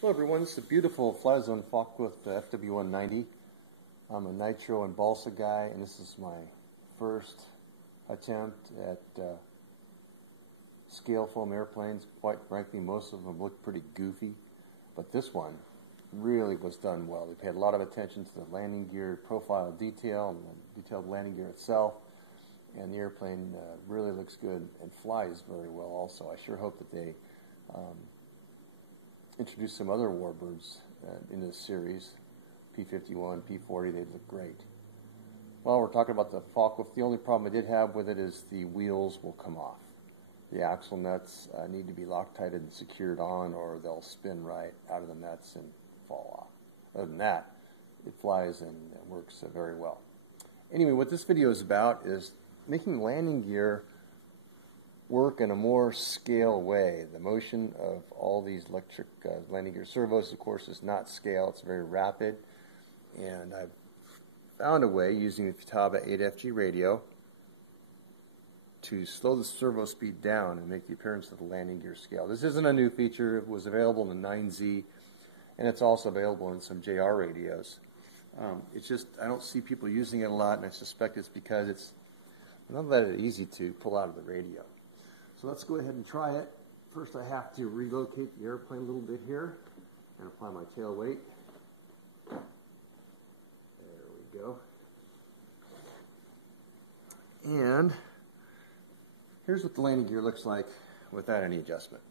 Hello everyone, this is a beautiful Flyzone FW190. I'm a nitro and balsa guy, and this is my first attempt at scale foam airplanes. Quite frankly, most of them look pretty goofy, but this one really was done well. They paid a lot of attention to the landing gear profile detail and the detailed landing gear itself, and the airplane really looks good and flies very well also. I sure hope that they introduce some other warbirds in this series. P-51, P-40, they look great. While we're talking about the Focke-Wulf, the only problem I did have with it is the wheels will come off. The axle nuts need to be Loctited and secured on, or they'll spin right out of the nuts and fall off. Other than that, it flies and works very well. Anyway, what this video is about is making landing gear work in a more scale way. The motion of all these electric landing gear servos, of course, is not scale. It's very rapid, and I've found a way using the Futaba 8FG radio to slow the servo speed down and make the appearance of the landing gear scale. This isn't a new feature. It was available in the 9Z, and it's also available in some JR radios. It's just I don't see people using it a lot, and I suspect it's because it's not that easy to pull out of the radio. So let's go ahead and try it. First I have to relocate the airplane a little bit here and apply my tail weight. There we go. And here's what the landing gear looks like without any adjustment.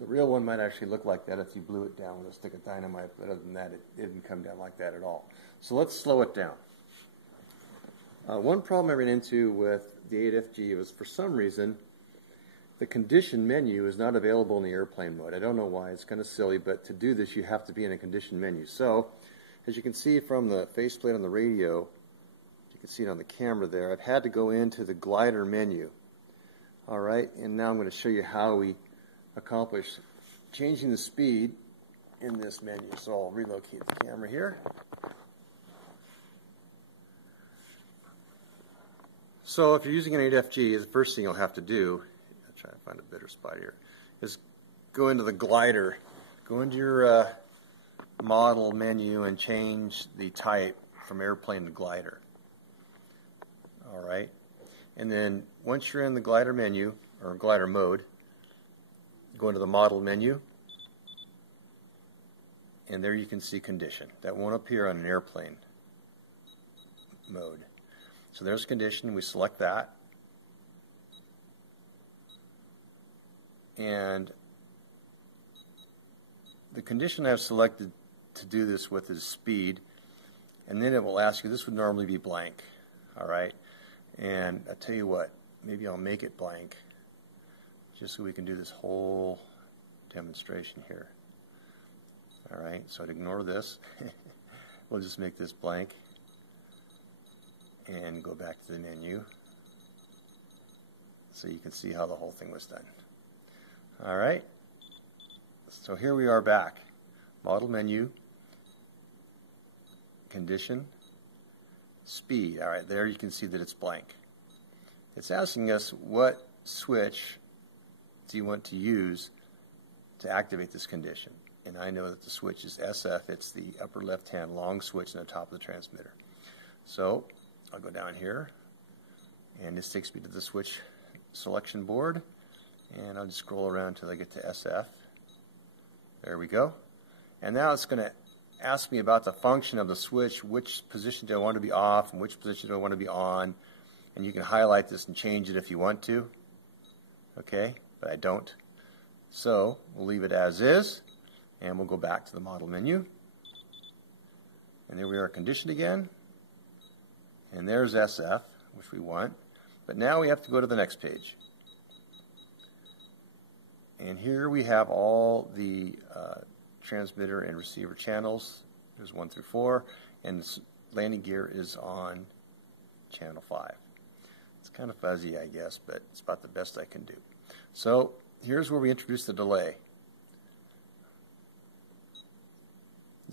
The real one might actually look like that if you blew it down with a stick of dynamite, but other than that, it didn't come down like that at all. So let's slow it down. One problem I ran into with the 8FG was, for some reason, the condition menu is not available in the airplane mode. I don't know why. It's kind of silly, but to do this, you have to be in a condition menu. So, as you can see from the faceplate on the radio, you can see it on the camera there, I've had to go into the glider menu. All right, and now I'm going to show you how we accomplish changing the speed in this menu. So I'll relocate the camera here. So if you're using an 8FG, the first thing you'll have to do, I'll try to find a better spot here, is go into the glider, go into your model menu and change the type from airplane to glider. All right, and then once you're in the glider menu, or glider mode, go into the model menu, and there you can see condition. That won't appear on an airplane mode. So there's condition, we select that, and the condition I've selected to do this with is speed, and then it will ask you, this would normally be blank, alright, and I'll tell you what, maybe I'll make it blank just so we can do this whole demonstration here. Alright, so I'd ignore this, we'll just make this blank and go back to the menu so you can see how the whole thing was done. Alright, so here we are back. Model menu, condition, speed. Alright, there you can see that it's blank. It's asking us what switch do you want to use to activate this condition. And I know that the switch is SF. It's the upper left hand long switch on the top of the transmitter. So I'll go down here, and this takes me to the switch selection board, and I'll just scroll around until I get to SF. There we go. And now it's going to ask me about the function of the switch, which position do I want to be off and which position do I want to be on, and you can highlight this and change it if you want to. Okay, but I don't. So we'll leave it as is, and we'll go back to the model menu. And there we are, conditioned again. And there's SF, which we want. But now we have to go to the next page. And here we have all the transmitter and receiver channels. There's 1 through 4. And the landing gear is on channel 5. It's kind of fuzzy, I guess, but it's about the best I can do. So here's where we introduce the delay.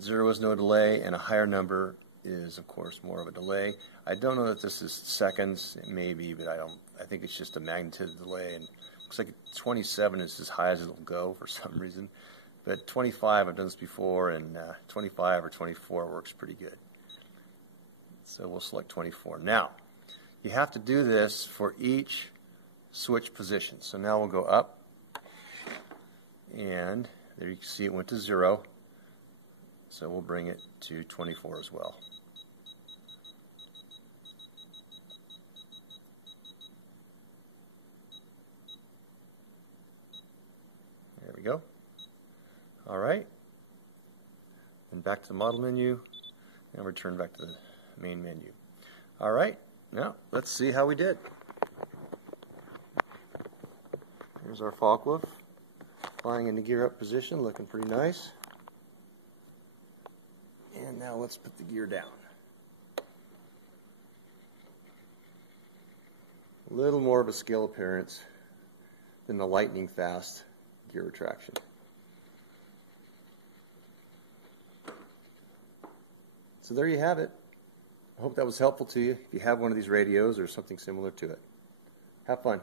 0 is no delay, and a higher number is, of course, more of a delay. I don't know that this is seconds. It may be, but I think it's just a magnitude delay. And it looks like 27 is as high as it'll go for some reason. But 25, I've done this before, and 25 or 24 works pretty good. So we'll select 24. Now, you have to do this for each switch position. So now we'll go up, and there you can see it went to 0. So we'll bring it to 24 as well. There we go. All right. And back to the model menu, and return back to the main menu. All right. Now, let's see how we did. Here's our forklift, flying in the gear up position, looking pretty nice. And now let's put the gear down. A little more of a scale appearance than the lightning fast gear retraction. So there you have it. I hope that was helpful to you if you have one of these radios or something similar to it. Have fun.